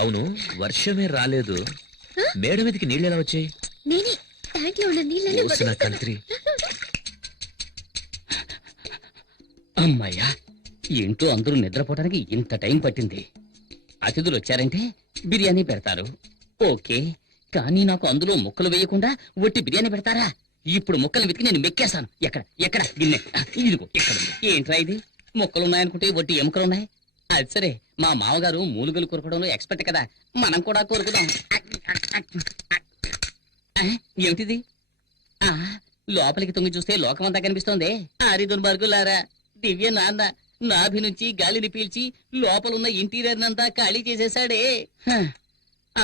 అవును, వర్షమే రాలేదు, మేడ మీదకి నీళ్ళు ఎలా వచ్చాయి? నేనే ట్యాంక్లో ఉన్న నీళ్ళని కంత్రి. అమ్మాయ్యా, ఇంట్లో అందరూ నిద్రపోవడానికి ఇంత టైం పట్టింది. అతిథులు వచ్చారంటే బిర్యానీ పెడతారు, ఓకే. కానీ నాకు అందులో ముక్కలు వేయకుండా ఒట్టి బిర్యానీ పెడతారా? ఇప్పుడు ముక్కలు వెతికి నేను మెక్కేశాను. ఎక్కడ ఎక్కడ గిన్నె, ఇదిగో ఎక్కడ. ఏంట్రా ఇది, ముక్కలున్నాయనుకుంటే ఒట్టి ఎముకలున్నాయి. అది సరే, మా మామగారు మూలుగలు కొరకడంలో ఎక్స్పర్ట్ కదా, మనం కూడా కొరుకుదాం. ఏమిటిది? లోపలికి తొంగి చూస్తే లోకమంతా కనిపిస్తోంది. ఆరి దుర్మార్గులారా, దివ్య నాన్న నాభి నుంచి గాలిని పీల్చి లోపలున్న ఇంటీరియర్ నంతా ఖాళీ చేసేసాడే.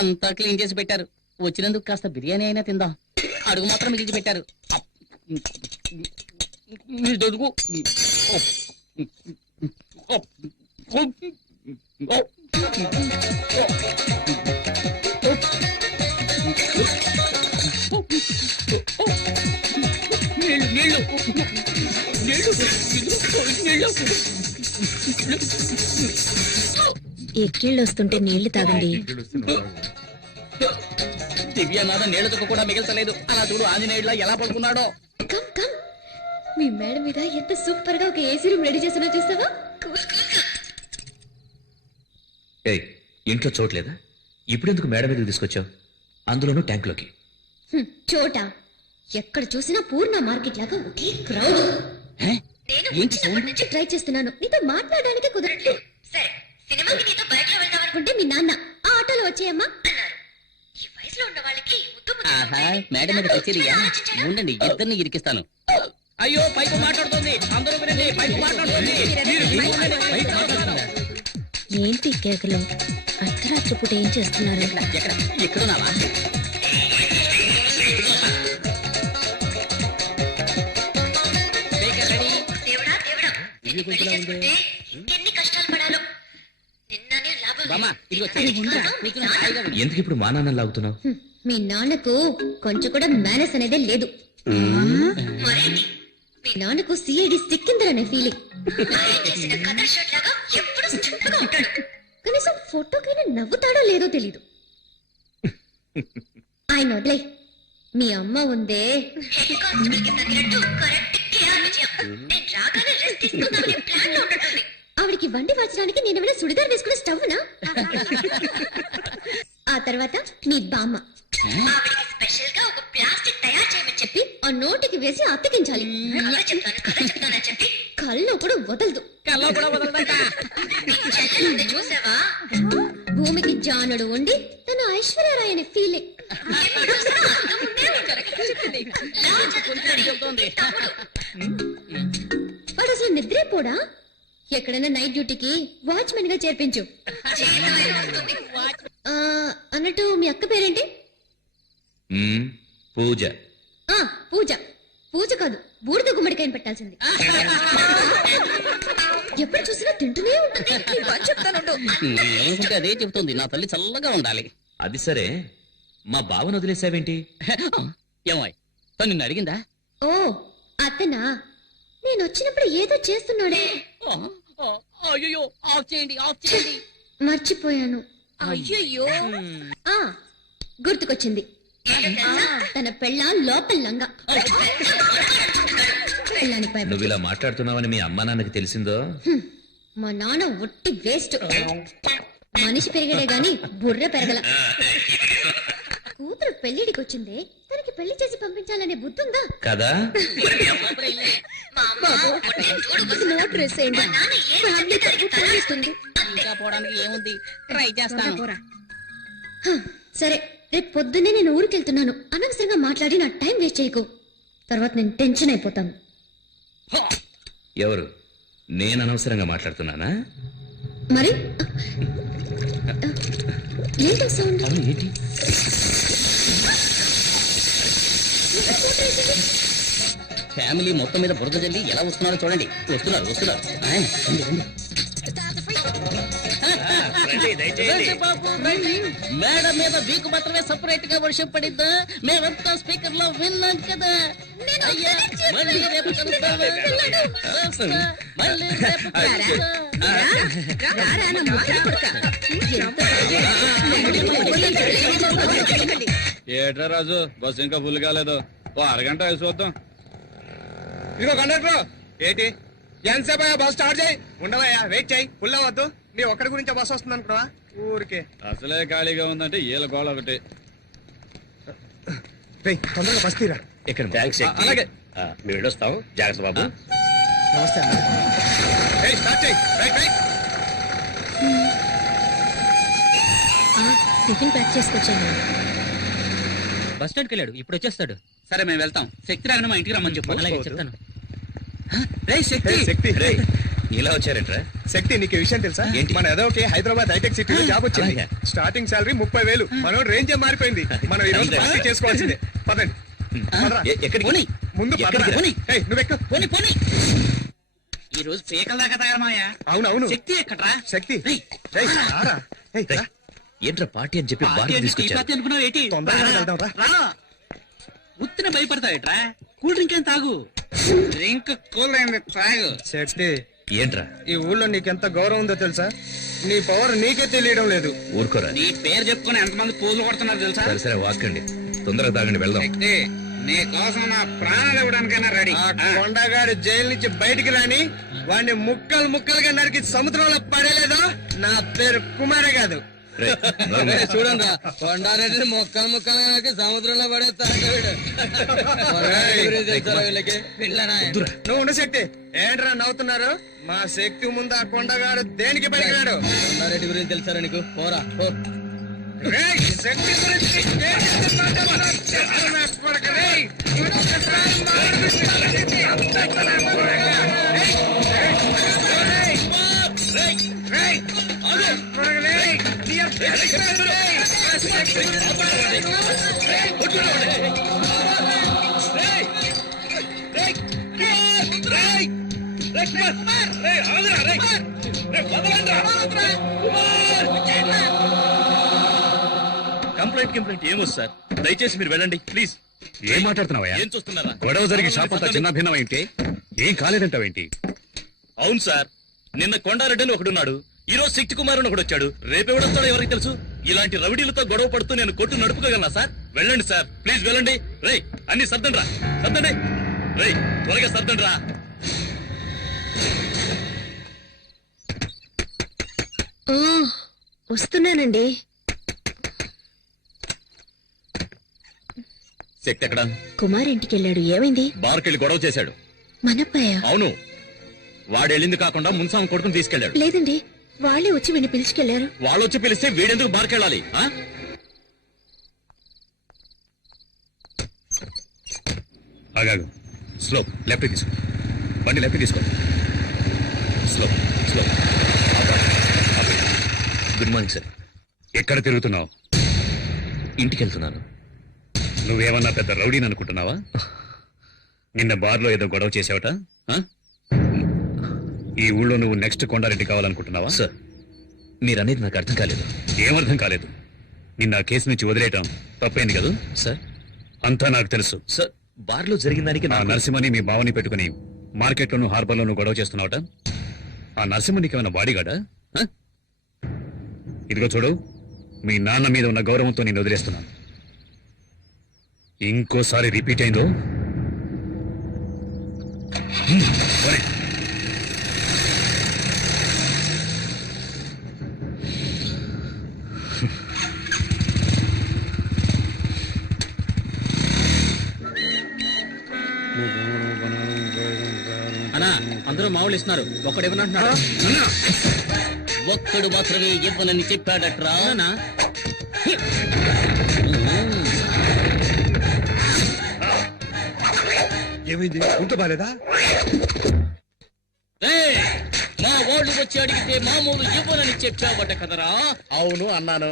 అంతా క్లీన్ చేసి పెట్టారు. వచ్చినందుకు కాస్త బిర్యానీ అయినా తిందాం. అడుగు మాత్రం మిగిల్చి పెట్టారు. ఎక్కిళ్ళు వస్తుంటే నీళ్లు తాగండి. దివ్యనాథ నీళ్లతో కూడా మిగల్చలేదు. అలా చూడు ఆంజనేయుడిలా ఎలా పడుకున్నాడో. కమ్ కమ్, మీ మేడ మీద ఎంత సూపర్ గా ఒక ఏసీ రూమ్ రెడీ చేస్తున్నా చూస్తావా? ఇంట్లో చోట్లేదా? ఇప్పుడెందుకు మేడ మీదకి తీసుకొచ్చావు? అందులోనూ ట్యాంక్లోకి. చోట ఎక్కడ చూసినా పూర్ణ మార్కెట్ లాగా ఒకే క్రౌడ్. నేను ట్రై చేస్తున్నాను, నీతో మాట్లాడడానికి కుదరట్లేదు. సరే, సినిమాకి నీతో బైక్ లో వెళ్దాం అనుకుంటే మీ నాన్న ఆ ఆటోలో వచ్చేయమ్మా అన్నారు. ఈ వయసులో ఉన్న వాళ్ళకి మేడం మీద కచేరియా? ఉండండి, ఇద్దరిని ఇరికిస్తాను. అయ్యో, పైపు మాట్లాడుతుంది. అందరూ వినండి, పైపు మాట్లాడుతుంది. ఏంటి కేకలు? అర్ధరాత్రి పూట ఏం చేస్తున్నారు? ఎక్కడున్నావా? ఎందుకు ఇప్పుడు మా నాన్న లాగుతున్నావు? మీ నాన్నకు కొంచెం కూడా మేనస్ అనేదే లేదు. మీ నాన్నకు సిఐడి సిక్కిందరనే ఫీలింగ్. కనీసం ఫోటోకైనా నవ్వుతాడో లేదో తెలీదు. ఆయన వదిలే, మీ అమ్మ ఉందే, ఆవిడికి వండి మార్చడానికి నేనేమైనా సుడిదార్ వేసుకునే స్టవ్నా? ఆ తర్వాత మీ బామ్మ, ఆవిడికి స్పెషల్ గా ఒక ప్లాస్టిక్ తయారు చేయమని చెప్పి ఆ నోటికి వేసి అతికించాలి. చెప్తానని చెప్పి కళ్ళు కూడా వదలదు. చూసావా, భూమికి జానుడు ఉండి తన ఐశ్వర్యరాయ్ అనే ఫీలింగ్. వాడు అసలు నిద్రేపోడా? ఎక్కడైనా నైట్ డ్యూటీకి వాచ్మెన్ గా చేర్పించు. అన్నట్టు మీ అక్క పేరేంటి? పూజ. పూజ. పూజ కాదు, బూడిద గుమ్మడికాయని పెట్టాల్సింది. ఎప్పుడు చూసినా తింటూనే ఉంటుంది. అదే చెబుతుంది, నా తల్లి చల్లగా ఉండాలి. అది సరే, మా బావను వదిలేసావేంటి? ఏమాయ్, తను నిన్ను అడిగిందా? ఓ అతనా? నేను వచ్చినప్పుడు ఏదో చేస్తున్నాడే. అయ్యో, ఆఫ్ చేయండి, ఆఫ్ చేయండి. మర్చిపోయాను. అయ్యో, గుర్తుకొచ్చింది. తన పెళ్ళాం లోపల లంగా. నువ్వు ఇలా మాట్లాడుతున్నావని మీ అమ్మా నాన్నకి తెలిసిందో? మా నాన్న ఒట్టి వేస్ట్. మనిషి పెరిగాడే గాని బుర్ర పెరగల. కూతురు పెళ్లిడికి వచ్చిందే, తనకి పెళ్లి చేసి పంపించాలనే బుద్ధుందా కదా? ఏముంది, ట్రై చేస్తాను. సరే, రేపు పొద్దున్నే నేను ఊరికెళ్తున్నాను. అనవసరంగా మాట్లాడి నా టైం వేస్ట్ చేయకు, తర్వాత నేను టెన్షన్ అయిపోతాను. ఎవరు? నేను అనవసరంగా మాట్లాడుతున్నానా? మరి ఏంటి సౌండ్? ఏంటి? ఫ్యామిలీ మొత్తం మీద బురద జల్లి ఎలా వస్తున్నారో చూడండి. వస్తున్నారు. రండి బాబు, రండి. మేడ మీద మీకు మాత్రమే సపరేట్ గా వర్షం పడిద్దా? మేమంతా స్పీకర్ లో విన్నాం కదా. అయ్యా, మళ్ళీ రేపు కలుద్దామా? వస్తా, మళ్ళీ రేపు కలుద్దాం. ఏట్రా రాజు బస్సు ఇంకా ఫుల్ కాలేదు. ఓ అరగంట వేసి చూద్దాం. ఇదిగో కండక్టర్ ఏంటి ఎంతసేపు బస్ స్టార్ట్ చేయి. ఉండవయ్యా, వెయిట్ చేయి. ఫుల్ అవ్వద్దు. నీ ఒక్కడి గురించి బస్సు వస్తుంది అనుకున్నావా? ఊరికే అసలే ఖాళీగా ఉందంటే ఈల గోళ ఒకటి. తొందరగా బస్ తీరా. ఇక్కడ అలాగే మేము వెళ్ళొస్తాం. జాగ్రత్త బాబు. నమస్తే స్టార్ట్ చేయి. Tiffin pack చేసుకొచ్చాను. బస్ స్టాండ్కి వెళ్ళాడు, ఇప్పుడు వచ్చేస్తాడు. సరే మేము వెళ్తాం. శక్తి రాగానే మా ఇంటికి రమ్మని చెప్పు. అలాగే చెప్తాను. రేయ్ శక్తి, శక్తి ఇలా వచ్చారేంట్రా? శక్తి నీకు విషయం తెలుసా? ఏంటి? మన ఏదోకి హైదరాబాద్ హైటెక్ సిటీలో జాబ్ వచ్చింది. అలాగే. Starting salary 30,000. మనం రేంజ్ మారిపోయింది. మనం ఈ రోజు పార్టీ చేసుకోవాల్సిందే. పదండి. పదరా. ఎక్కడికి? పోనీ. ముందు ఎక్కడికి రా? పోనీ. నువ్వెక్కు. పోనీ పోనీ. ఈ రోజు పీకల దాకా తగలమాయా. అవును శక్తి ఎక్కడ్రా? శక్తి రేయ్, రేయ్, రారా. ఏయ్, రా. ఏంట్రా పార్టీ అని చెప్పి బాగా తీసుకొచ్చారు. అనుకున్నావు ఏంటి? తొందరగా వెళ్దాం రా. రా. ఉత్తిన భయపడతావేట్రా? కూల్ డ్రింక్ ఏం తాగు. డ్రింక్ కూల్ అయింది, తాగు. శక్తి, ఏంట్రా ఈ ఊళ్ళో నీకెంత గౌరవం ఉందో తెలుసా? నీ పవర్ నీకే తెలియడం లేదు. ఊరుకోరా. నీ పేరు చెప్పుకొని ఎంతమంది పూజలు కొడుతున్నారు తెలుసా? సరే సరే వాకండి, తొందరగా తాగండి, వెళ్దాం. శక్తి, నీ కోసం నా ప్రాణాలు ఇవ్వడానికైనా రెడీ. ఆ కొండగాడు జైలు నుంచి బయటికి రాని వాడిని ముక్కలు ముక్కలుగా నరికి సముద్రంలో పడేలేదో నా పేరు కుమారే కాదు. రేయ్, నోరు మూయి. చూడండి కొండారెడ్డి ముక్కలు ముక్కలుగా నరికి సముద్రంలో పడేస్తాడు. వద్దురా. నువ్వు ఉండు శక్తి. ఏంట్రా నవ్వుతున్నారు? మా శక్తి ముందు ఆ కొండగాడు దేనికి పలికినాడు? కొండారెడ్డి గురించి తెలుసా నీకు? పోరా పో. రేయ్, శక్తి గురించి ఏంటి మాట్లాడుతున్నావ్? చెప్పు నా కొడుకు, రేయ్. కంప్లైంట్ ఏమో సార్, దయచేసి మీరు వెళ్ళండి ప్లీజ్. ఏం మాట్లాడుతున్నావయ్యా? ఏం చూస్తున్నారా? గొడవ జరిగి షాప్ అంతా చిన్న భిన్నమైంటే ఏం కాలేదంటావేంటి? అవును సార్, నిన్న కొండారెడ్డి అని ఒకడున్నాడు, ఈ రోజు శక్తి కుమార్ అని ఒకడు వచ్చాడు. రేపెవడొస్తాడో ఎవరికి తెలుసు? ఇలాంటి రౌడీలతో గొడవ పడుతూ నేను కొట్టు నడుపుకోగలనా సార్? వెళ్ళండి సార్, ప్లీజ్ వెళ్ళండి. రేయ్, అన్ని సర్దండి రా, సర్దండి. రేయ్, త్వరగా సర్దండి రా. వస్తున్నానండి. శక్తి ఎక్కడ? కుమార్ ఇంటికి వెళ్ళాడు. ఏమైంది? బార్కెళ్ళి గొడవ చేశాడు. మనప్పయ్య? అవును, వాడు వెళ్ళింది కాకుండా మున్సాం కొడుకుని తీసుకెళ్లాడు. లేదండి, వాళ్ళే వచ్చి వీడిని పిలుచుకెళ్లారు. వాళ్ళు వచ్చి పిలిస్తే వీడెందుకు బార్కెళ్ళాలి? ఆగాగు. స్లో, లెఫ్ట్ తీసుకో. బండి లెఫ్ట్ తీసుకో. Slow slow. Good morning sir. ఎక్కడ తిరుగుతున్నావు? ఇంటికి వెళ్తున్నాను. నువ్వేమన్నా పెద్ద రౌడీని అనుకుంటున్నావా? నిన్న బార్లో ఏదో గొడవ చేసావట. ఆ? ఈ ఊళ్ళో నువ్వు నెక్స్ట్ కొండారెడ్డి కావాలనుకుంటున్నావా? సార్, మీరు అనేది నాకు అర్థం కాలేదు. ఏమర్థం కాలేదు? నిన్న ఆ కేసు నుంచి వదిలేయటం తప్పైంది కదా? సార్, అంతా నాకు తెలుసు. సార్, బార్లో జరిగిన దానికి ఆ నరసింహని మీ బావని పెట్టుకుని మార్కెట్లోను హార్బర్లోను గొడవ చేస్తున్నావట. ఆ నరసింహ నీకేమైనా బాడీగాడా? ఆ? ఇదిగో చూడు, మీ నాన్న మీద ఉన్న గౌరవంతో నేను వదిలేస్తున్నాను. ఇంకోసారి రిపీట్ అయిందో పోనీ. అన్నా, అందరూ మామూలు ఇస్తున్నారు, ఒక్కడు ఇవ్వనంటున్నాడు. ఒక్కడు మాత్రమే ఇవ్వనని చెప్పాడట్రా. ఏమైంది? ఉంట బాలేదా? మా వాళ్ళు వచ్చి అడిగితే మామూలు ఇవ్వనని చెప్పావట కదరా. అవును అన్నాను.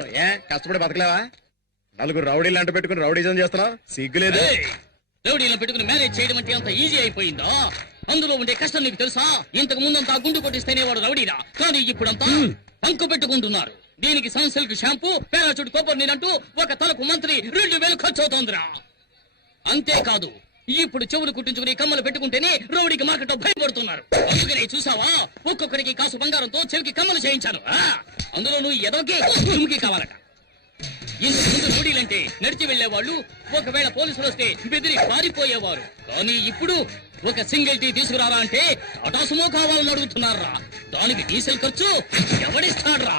కష్టపడి బతకలేవా? నలుగురు రౌడీలు అంట పెట్టుకుని రౌడీజం చేస్తున్నావు, సిగ్గులేదు? రౌడీలను పెట్టుకుని మ్యారేజ్ చేయడం అంటే అంత ఈజీ అయిపోయిందా? అందులో ఉండే కష్టం నీకు తెలుసా? ఇంతకు ముందంతా గుండు కొట్టిస్తేనే వాడు రౌడీరా, కానీ ఇప్పుడంతా పంకు పెట్టుకుంటున్నారు. దీనికి సన్సిల్క్ షాంపూ పేరాచూట్ కొబ్బరి నీళ్ళంటూ ఒక తలకు మంత్రి 2000 ఖర్చు అవుతోందిరా. అంతేకాదు ఇప్పుడు చెవులు కుట్టించుకుని కమ్మలు పెట్టుకుంటేనే రౌడీకి మార్కెట్ భయపడుతున్నారు. అందుకనే చూసావా, ఒక్కొక్కరికి కాసు బంగారంతో చెవికి కమ్మలు చేయించాను. అందులో నువ్వు ఎదోకి తుమ్కి కావాలట. ఇంతకు ముందు రౌడీలంటే నడిచి వెళ్లేవాళ్ళు, ఒకవేళ పోలీసులు వస్తే బెదిరి పారిపోయేవారు. కానీ ఇప్పుడు ఒక సింగిల్ టీ తీసుకురారా అంటే టాటా సుమో కావాలని అడుగుతున్నారా. దానికి డీజిల్ ఖర్చు ఎవడిస్తాడ్రా?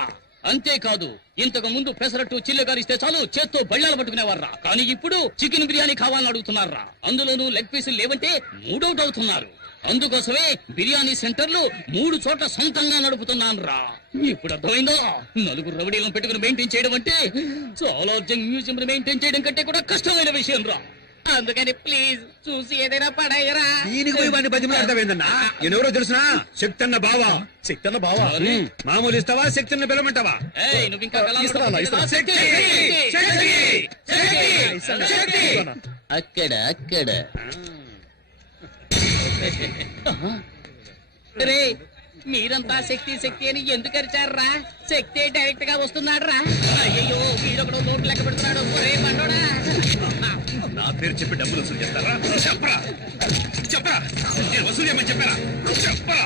అంతేకాదు ఇంతకు ముందు పెసరట్టు చిల్లు గారిస్తే చాలు చేత్తో బళ్ళాలు పట్టుకునేవారా. కానీ ఇప్పుడు చికెన్ బిర్యానీ కావాలని అడుగుతున్నారా. అందులోనూ లెగ్ పీసులు లేవంటే మూడౌట్ అవుతున్నారు. అందుకోసమే బిర్యానీ సెంటర్లు 3 చోట్ల సొంతంగా నడుపుతున్నాను రా. ఇప్పుడు అర్థమైందా? 4 రౌడీలను పెట్టుకుని మెయింటైన్ చేయడం అంటే సాలార్జంగ్ మ్యూజియం మెయింటైన్ చేయడం కంటే కూడా కష్టమైన విషయం రా. అందుకని ప్లీజ్ చూసి ఏదైనా పడాయరా. దీనికి పోయి వాడిని బతిమలాడతావేందన్నా? ఎవరో తెలుసునా? శక్తన్న బావా. శక్తన్న బావా? మామూలు ఇస్తావా, శక్తిని పిలవమంటావా? ఏయ్, నువ్వు ఇంకా శక్తి! అక్కడ అక్కడ రే, మీరంతా శక్తి శక్తి అని ఎందుకు అరిచారా? శక్తి డైరెక్ట్ గా వస్తున్నాడు రా. అయ్యో, వీడొకడు నోట్లు లెక్క పెడుతున్నాడు. ఒరే బండోడా, నా పేరు చెప్పి డబ్బులు వసూలు చేస్తారా? చెప్పరా చెప్పరా, నేను వసూలు చేయమని చెప్పారా? చెప్పరా,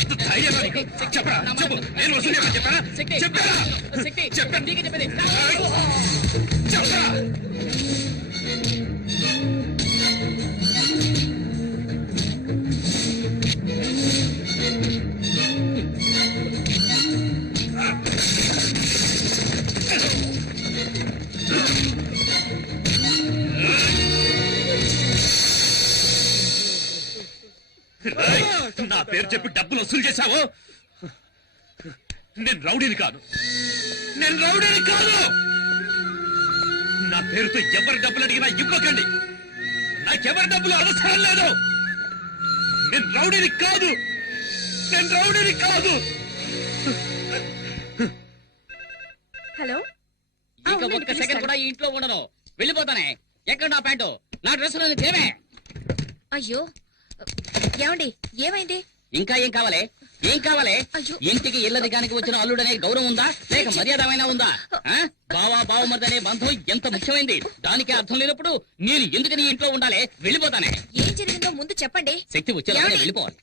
ఎంత ధైర్యం నీకు? చెప్పరా, చెప్పు, నేను వసూలు చేయమని చెప్పారా? శక్తి చెప్పారా? శక్తి చెప్పాను. నీకే చెప్పేది. చెప్పరా? రేయ్, నా పేరు చెప్పి డబ్బులు వసూలు చేశావు. నేను రౌడీని కాదు, నేను రౌడీని కాదు. నా పేరుతో ఎవరి డబ్బులు అడిగినా ఇవ్వకండి. నాకెవరి డబ్బులు అవసరం లేదు. నేను రౌడీని కాదు, నేను రౌడీని కాదు. హలో, ఇక ఒక్క సెకండ్ కూడా ఈ ఇంట్లో ఉండను. వెళ్ళిపోతానే. ఎక్కడ నా ప్యాంటు, నా డ్రెస్ లో తేమే. అయ్యో ఏమండి, ఏమైంది? ఇంకా ఏం కావాలి? ఏం కావాలి? అయ్యో. ఇంటికి ఇల్లదిగానికి వచ్చిన అల్లుడనే గౌరవం ఉందా, లేక మర్యాదమైనా ఉందా? బావా బావమర్దనే బంధం ఎంత ముఖ్యమైంది. దానికి అర్థం లేనప్పుడు నేను ఎందుకని ఇంట్లో ఉండాలి? వెళ్ళిపోతానే. ఏం జరిగిందో ముందు చెప్పండి. శక్తి వచ్చేలా ఏమండి? వెళ్ళిపోవాలి.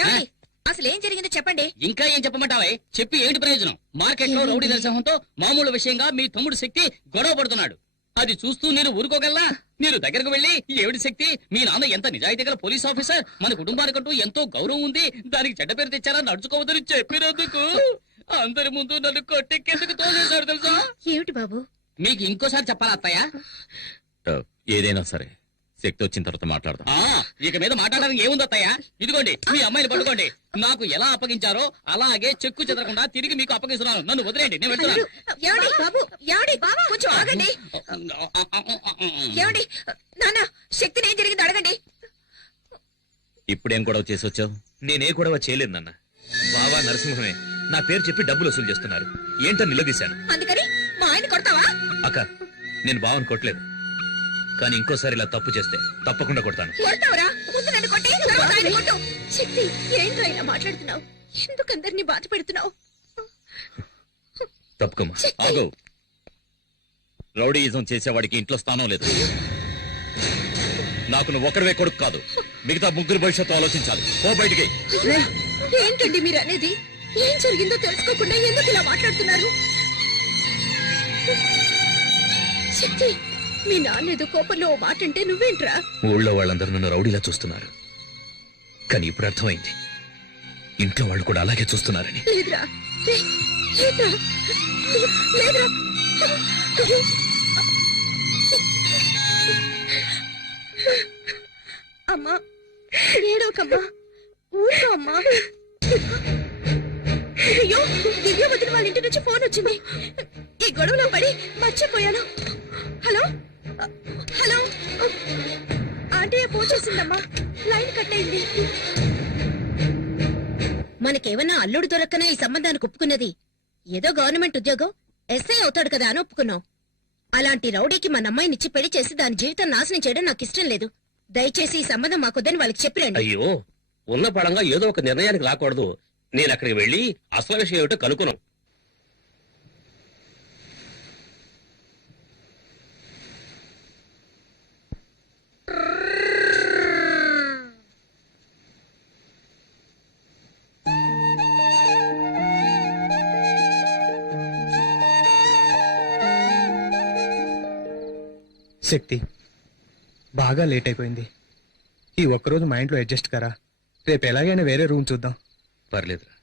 ఏమండి, అసలు ఏం జరిగిందో చెప్పండి. ఇంకా ఏం చెప్పమంటావే? చెప్పి ఏంటి ప్రయోజనం? మార్కెట్ లో రౌడీ దర్శనంతో మామూలు విషయంగా మీ తమ్ముడు శక్తి గొడవ పడుతున్నాడు. అది చూస్తూ నేను ఊరుకోగలనా? మీరు దగ్గరకు వెళ్ళి, ఏమిటి శక్తి, మీ నాన్న ఎంత నిజాయితీ గల పోలీస్ ఆఫీసర్, మన కుటుంబానికంటూ ఎంతో గౌరవం ఉంది, దానికి చెడ్డ పేరు తెచ్చారా, నడుచుకోవద్దని చెప్పినందుకు అందరి ముందు నన్ను కొట్టెక్కేందుకు తోసేశాడు తెలుసా? ఏమిటి బాబు? మీకు ఇంకోసారి చెప్పాలా అత్తయ్య? ఏదైనా సరే శక్తి వచ్చిన తర్వాత మాట్లాడదాం. ఇక మీద మాట్లాడడానికి ఏముంది అత్తయ్య? ఇదిగోండి మీ అమ్మాయిని పట్టుకోండి. నాకు ఎలా అప్పగించారో అలాగే చెక్కు చెదరకుండా తిరిగి మీకు అప్పగిస్తున్నాను. నన్ను వదిలేండి, నేను వెళ్తున్నాను. ఏమండి బాబు, ఏమండి కొంచెం ఆగండి. ఏమండి నాన్న, శక్తిని ఏం జరిగిందో అడగండి. ఇప్పుడేం గొడవ చేసి వచ్చావు? నేనే గొడవ చేయలేదు నాన్న. బావా నరసింహమే నా పేరు చెప్పి డబ్బులు వసూలు చేస్తున్నారు. ఏంటో నిలదీశాను. అందుకని మా ఆయన కొడతావా? అక్క, నేను బావని కొట్టలేదు, కానీ ఇంకోసారి ఇలా తప్పు చేస్తే తప్పకుండా కొడతాను. కొడతావురా? ముందు నన్ను కొట్టి తర్వాత ఆయన కొట్టు. శక్తి, ఏంట్రా ఇలా మాట్లాడుతున్నావు? ఎందుకు అందరినీ బాధ పెడుతున్నావు? తప్పుకోమా. ఆగు. రౌడీయిజం చేసేవాడికి ఇంట్లో స్థానం లేదు. నాకు నువ్వు ఒక్కడివే కొడుకు కాదు, మిగతా ముగ్గురు భవిష్యత్తు ఆలోచించాలి. ఓ బయటికి. ఏంటండి మీరు అనేది? ఏం జరిగిందో తెలుసుకోకుండా ఎందుకు ఇలా మాట్లాడుతున్నారు? శక్తి, మీ నాన్న ఏదో కోపంలో ఓ మాట అంటే నువ్వేంట్రా? ఊళ్ళో వాళ్ళందరూ నన్ను రౌడీలా చూస్తున్నారు, కానీ ఇప్పుడు అర్థమైంది ఇంట్లో వాళ్ళు కూడా అలాగే చూస్తున్నారని. లేదురా, లేదురా, లేదురా. అమ్మా, ఏడోకమ్మా, ఊరుకో అమ్మా. అయ్యో, దివ్య వదిన వాళ్ళ ఇంటి నుంచి ఫోన్ వచ్చింది. ఈ గొడవలో పడి మర్చిపోయాను. హలో హలో, ఆంటీ ఫోన్ చేసిందమ్మా, లైన్ కట్ అయింది. మనకేమన్నా అల్లుడు దొరక్కనే ఈ సంబంధానికి ఒప్పుకున్నది? ఏదో గవర్నమెంట్ ఉద్యోగం, ఎస్ఐ అవుతాడు కదా అని ఒప్పుకున్నాం. అలాంటి రౌడీకి మన అమ్మాయినిచ్చి పెళ్లి చేసి దాని జీవితం నాశనం చేయడం నాకు ఇష్టం లేదు. దయచేసి ఈ సంబంధం మాకొద్దని వాళ్ళకి చెప్పిరండి. అయ్యో, ఉన్న పడంగా ఏదో ఒక నిర్ణయానికి రాకూడదు. నేను అక్కడికి వెళ్ళి అసలు విషయం ఏమిటో కనుక్కున్నాం. శక్తి బాగా లేట్ అయిపోయింది. ఈ ఒక్కరోజు మా ఇంట్లో అడ్జస్ట్ కరా. రేపు ఎలాగైనా వేరే రూమ్ చూద్దాం. పర్లేదురా.